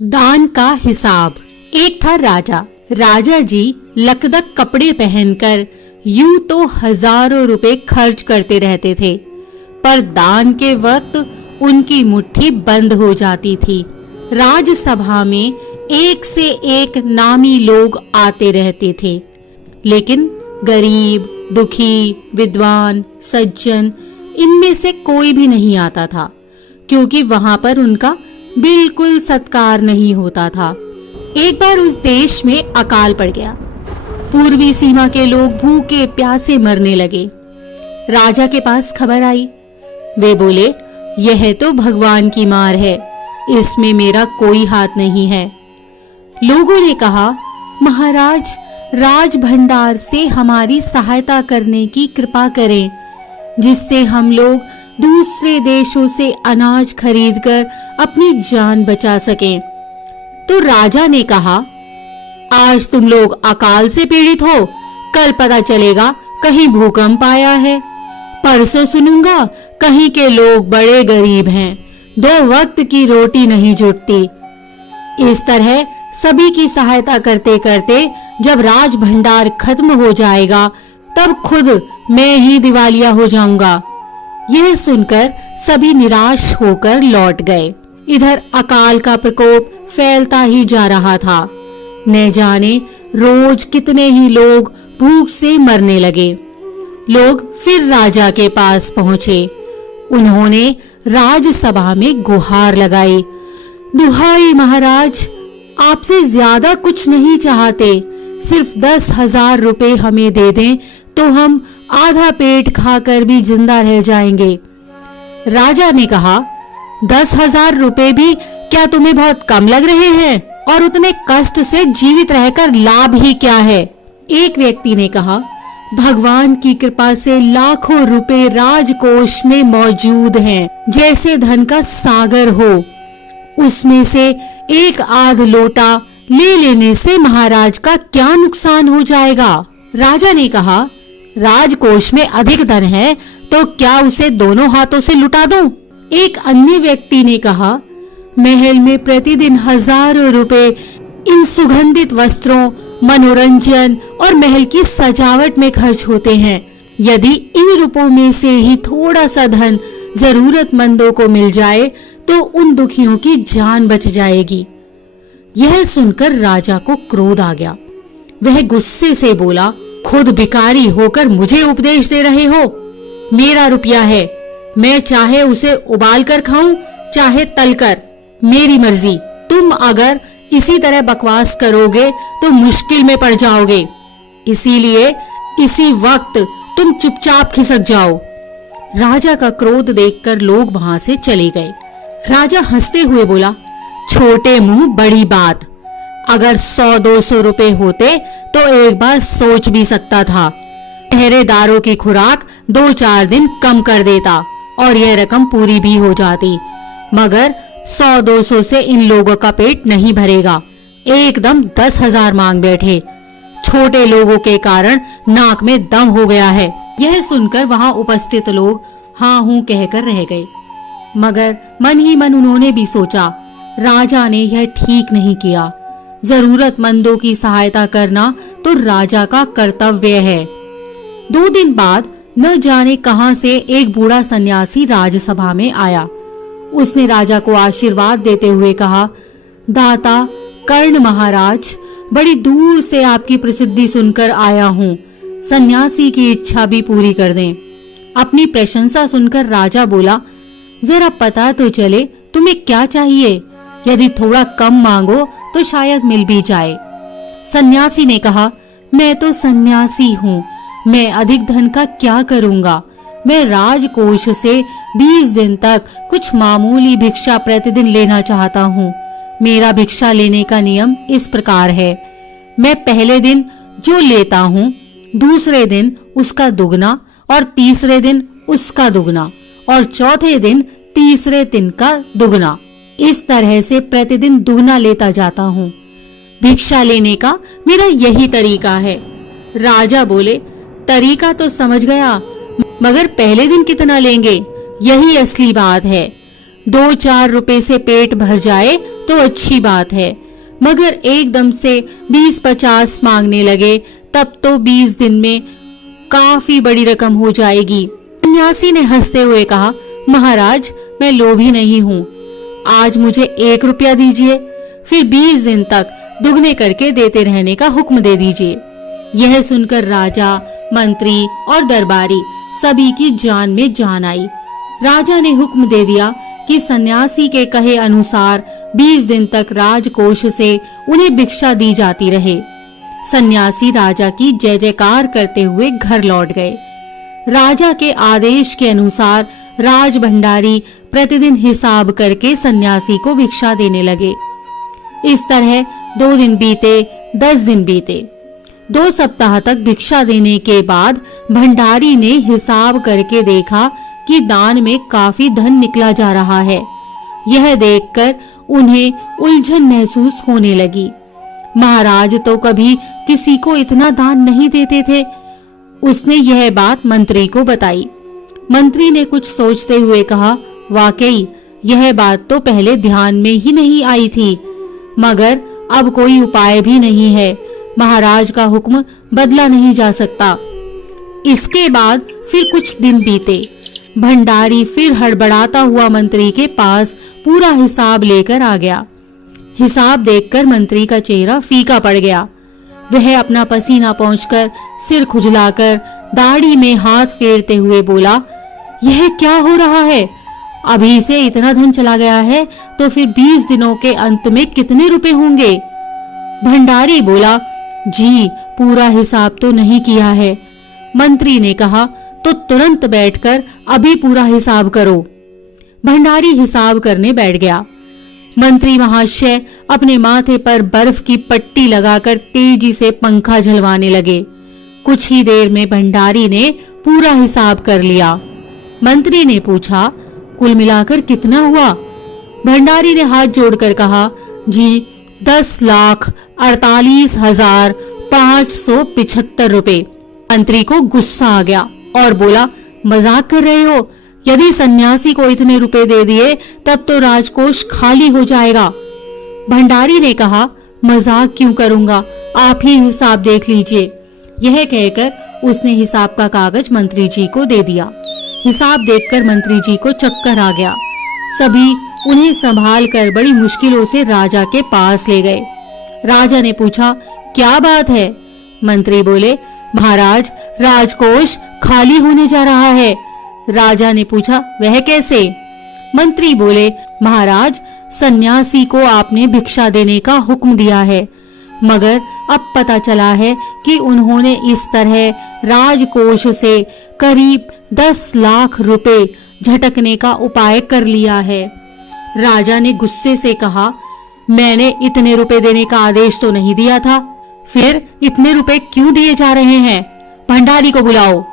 दान का हिसाब। एक था राजा। राजा जी लकदक कपड़े पहनकर यूं तो हजारों रुपए खर्च करते रहते थे, पर दान के वक्त उनकी मुट्ठी बंद हो जाती थी। राजसभा में एक से एक नामी लोग आते रहते थे, लेकिन गरीब, दुखी, विद्वान, सज्जन इनमें से कोई भी नहीं आता था, क्योंकि वहां पर उनका बिल्कुल सत्कार नहीं होता था। एक बार उस देश में अकाल पड़ गया। पूर्वी सीमा के लोग भूखे प्यासे मरने लगे। राजा के पास खबर आई। वे बोले, यह तो भगवान की मार है, इसमें मेरा कोई हाथ नहीं है। लोगों ने कहा, महाराज, राज भंडार से हमारी सहायता करने की कृपा करें, जिससे हम लोग दूसरे देशों से अनाज खरीदकर अपनी जान बचा सकें। तो राजा ने कहा, आज तुम लोग अकाल से पीड़ित हो, कल पता चलेगा कहीं भूकंप आया है, परसों सुनूंगा कहीं के लोग बड़े गरीब हैं, 2 वक्त की रोटी नहीं जुटती। इस तरह सभी की सहायता करते करते जब राज भंडार खत्म हो जाएगा, तब खुद मैं ही दिवालिया हो जाऊंगा। यह सुनकर सभी निराश होकर लौट गए। इधर अकाल का प्रकोप फैलता ही जा रहा था। न जाने रोज कितने ही लोग भूख से मरने लगे। लोग फिर राजा के पास पहुंचे। उन्होंने राजसभा में गुहार लगाई, दुहाई महाराज, आपसे ज्यादा कुछ नहीं चाहते, सिर्फ 10,000 रुपए हमें दे दें तो हम आधा पेट खाकर भी जिंदा रह जाएंगे। राजा ने कहा, 10,000 रुपए भी क्या तुम्हें बहुत कम लग रहे हैं? और उतने कष्ट से जीवित रहकर लाभ ही क्या है? एक व्यक्ति ने कहा, भगवान की कृपा से लाखों रुपए राजकोष में मौजूद हैं, जैसे धन का सागर हो। उसमें से एक आध लोटा ले लेने से महाराज का क्या नुकसान हो जाएगा? राजा ने कहा, राजकोष में अधिक धन है तो क्या उसे दोनों हाथों से लुटा दूं? एक अन्य व्यक्ति ने कहा, महल में प्रतिदिन हजारों रुपए इन सुगंधित वस्त्रों, मनोरंजन और महल की सजावट में खर्च होते हैं। यदि इन रुपयों में से ही थोड़ा सा धन जरूरतमंदों को मिल जाए तो उन दुखियों की जान बच जाएगी। यह सुनकर राजा को क्रोध आ गया। वह गुस्से से बोला, खुद भिखारी होकर मुझे उपदेश दे रहे हो? मेरा रुपया है, मैं चाहे उसे उबाल कर खाऊं, चाहे तलकर, मेरी मर्जी। तुम अगर इसी तरह बकवास करोगे तो मुश्किल में पड़ जाओगे। इसीलिए इसी वक्त तुम चुपचाप खिसक जाओ। राजा का क्रोध देखकर लोग वहां से चले गए। राजा हंसते हुए बोला, छोटे मुंह बड़ी बात, अगर 100-200 रुपए होते तो एक बार सोच भी सकता था। पहरेदारों की खुराक 2-4 दिन कम कर देता और यह रकम पूरी भी हो जाती, मगर 100-200 से इन लोगों का पेट नहीं भरेगा। एकदम 10,000 मांग बैठे। छोटे लोगों के कारण नाक में दम हो गया है। यह सुनकर वहां उपस्थित लोग हाँ हूं कहकर रह गए, मगर मन ही मन उन्होंने भी सोचा, राजा ने यह ठीक नहीं किया। जरूरतमंदों की सहायता करना तो राजा का कर्तव्य है। 2 दिन बाद न जाने कहां से एक बूढ़ा सन्यासी राजसभा में आया। उसने राजा को आशीर्वाद देते हुए कहा, दाता कर्ण महाराज, बड़ी दूर से आपकी प्रसिद्धि सुनकर आया हूँ, सन्यासी की इच्छा भी पूरी कर दें। अपनी प्रशंसा सुनकर राजा बोला, जरा पता तो चले तुम्हें क्या चाहिए, यदि थोड़ा कम मांगो तो शायद मिल भी जाए। सन्यासी ने कहा, मैं तो सन्यासी हूँ, मैं अधिक धन का क्या करूँगा? मैं राजकोष से 20 दिन तक कुछ मामूली भिक्षा प्रतिदिन लेना चाहता हूँ। मेरा भिक्षा लेने का नियम इस प्रकार है, मैं पहले दिन जो लेता हूँ, दूसरे दिन उसका दुगना और तीसरे दिन उसका दुगना और चौथे दिन तीसरे दिन का दुगना, इस तरह से प्रतिदिन दुगना लेता जाता हूँ। भिक्षा लेने का मेरा यही तरीका है। राजा बोले, तरीका तो समझ गया, मगर पहले दिन कितना लेंगे, यही असली बात है। 2-4 रुपए से पेट भर जाए तो अच्छी बात है, मगर एकदम से 20-50 मांगने लगे तब तो 20 दिन में काफी बड़ी रकम हो जाएगी। सन्यासी ने हंसते हुए कहा, महाराज मैं लोभी नहीं हूँ, आज मुझे 1 रुपया दीजिए, फिर 20 दिन तक दुगने करके देते रहने का हुक्म दे दीजिए। यह सुनकर राजा, मंत्री और दरबारी सभी की जान में जान आई। राजा ने हुक्म दे दिया कि सन्यासी के कहे अनुसार 20 दिन तक राजकोष से उन्हें भिक्षा दी जाती रहे। सन्यासी राजा की जय जयकार करते हुए घर लौट गए। राजा के आदेश के अनुसार राज भंडारी प्रतिदिन हिसाब करके सन्यासी को भिक्षा देने लगे। इस तरह 2 दिन बीते, 10 दिन बीते। 2 सप्ताह तक भिक्षा देने के बाद भंडारी ने हिसाब करके देखा कि दान में काफी धन निकला जा रहा है। यह देखकर उन्हें उलझन महसूस होने लगी। महाराज तो कभी किसी को इतना दान नहीं देते थे। उसने यह बात मंत्री को बताई। मंत्री ने कुछ सोचते हुए कहा, वाकई यह बात तो पहले ध्यान में ही नहीं आई थी, मगर अब कोई उपाय भी नहीं है। महाराज का हुक्म बदला नहीं जा सकता। इसके बाद फिर कुछ दिन बीते। भंडारी फिर हड़बड़ाता हुआ मंत्री के पास पूरा हिसाब लेकर आ गया। हिसाब देखकर मंत्री का चेहरा फीका पड़ गया। वह अपना पसीना पोंछकर, सिर खुजलाकर, दाढ़ी में हाथ फेरते हुए बोला, यह क्या हो रहा है? अभी से इतना धन चला गया है तो फिर 20 दिनों के अंत में कितने रुपए होंगे? भंडारी बोला, जी पूरा हिसाब तो नहीं किया है। मंत्री ने कहा, तो तुरंत बैठकर अभी पूरा हिसाब करो। भंडारी हिसाब करने बैठ गया। मंत्री महाशय अपने माथे पर बर्फ की पट्टी लगाकर तेजी से पंखा झलवाने लगे। कुछ ही देर में भंडारी ने पूरा हिसाब कर लिया। मंत्री ने पूछा, कुल मिलाकर कितना हुआ? भंडारी ने हाथ जोड़कर कहा, जी 10,48,575 रुपए। मंत्री को गुस्सा आ गया और बोला, मजाक कर रहे हो? यदि सन्यासी को इतने रुपए दे दिए तब तो राजकोष खाली हो जाएगा। भंडारी ने कहा, मजाक क्यों करूंगा, आप ही हिसाब देख लीजिए। यह कहकर उसने हिसाब का कागज मंत्री जी को दे दिया। हिसाब देखकर मंत्री जी को चक्कर आ गया। सभी उन्हें संभाल कर बड़ी मुश्किलों से राजा के पास ले गए। राजा ने पूछा, क्या बात है? मंत्री बोले, महाराज राजकोष खाली होने जा रहा है। राजा ने पूछा, वह कैसे? मंत्री बोले, महाराज सन्यासी को आपने भिक्षा देने का हुक्म दिया है, मगर अब पता चला है कि उन्होंने इस तरह राजकोष से करीब 10 लाख रुपए झटकने का उपाय कर लिया है। राजा ने गुस्से से कहा, मैंने इतने रुपए देने का आदेश तो नहीं दिया था, फिर इतने रुपए क्यों दिए जा रहे हैं? भंडारी को बुलाओ।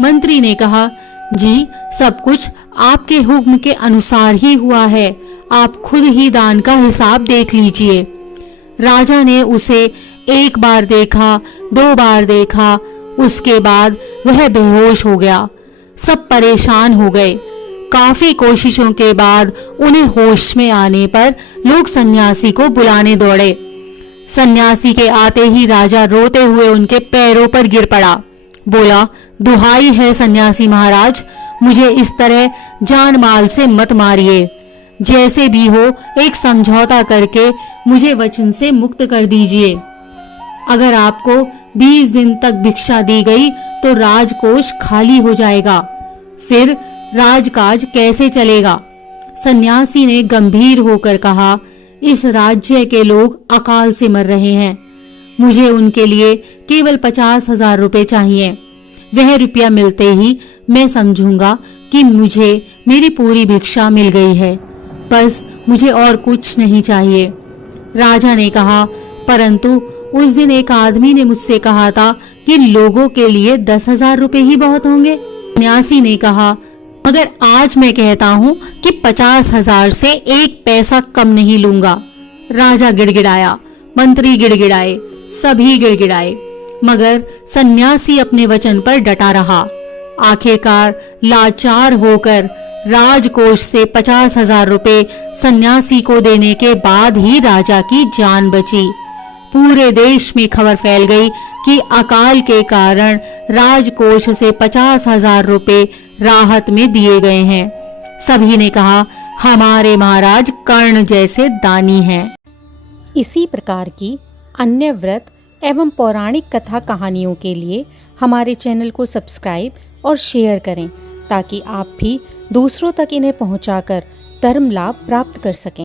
मंत्री ने कहा, जी सब कुछ आपके हुक्म के अनुसार ही हुआ है, आप खुद ही दान का हिसाब देख लीजिए। राजा ने उसे 1 बार देखा, 2 बार देखा, उसके बाद वह बेहोश हो गया। सब परेशान हो गए। काफी कोशिशों के बाद उन्हें होश में आने पर लोग सन्यासी को बुलाने दौड़े। सन्यासी के आते ही राजा रोते हुए उनके पैरों पर गिर पड़ा। बोला, दुहाई है सन्यासी महाराज, मुझे इस तरह जान माल से मत मारिए। जैसे भी हो एक समझौता करके मुझे वचन से मुक्त कर दीजिए। अगर आपको 20 दिन तक भिक्षा दी गई तो राजकोष खाली हो जाएगा, फिर राजकाज कैसे चलेगा? सन्यासी ने गंभीर होकर कहा, इस राज्य के लोग अकाल से मर रहे हैं, मुझे उनके लिए केवल 50,000 रुपए चाहिए। वह रुपया मिलते ही मैं समझूंगा कि मुझे मेरी पूरी भिक्षा मिल गई है, बस मुझे और कुछ नहीं चाहिए। राजा ने कहा, परंतु उस दिन एक आदमी ने मुझसे कहा था कि लोगों के लिए 10,000 रुपए ही बहुत होंगे। सन्यासी ने कहा, मगर आज मैं कहता हूँ कि 50,000 से 1 पैसा कम नहीं लूंगा। राजा गिड़गिड़ाया, मंत्री गिड़गिड़ाए, सभी गिड़गिड़ाए, मगर सन्यासी अपने वचन पर डटा रहा। आखिरकार लाचार होकर राजकोष से 50,000 रुपए सन्यासी को देने के बाद ही राजा की जान बची। पूरे देश में खबर फैल गई कि अकाल के कारण राजकोष से 50,000 रुपए राहत में दिए गए हैं। सभी ने कहा, हमारे महाराज कर्ण जैसे दानी हैं। इसी प्रकार की अन्य व्रत एवं पौराणिक कथा कहानियों के लिए हमारे चैनल को सब्सक्राइब और शेयर करें, ताकि आप भी दूसरों तक इन्हें पहुंचाकर धर्म लाभ प्राप्त कर सकें।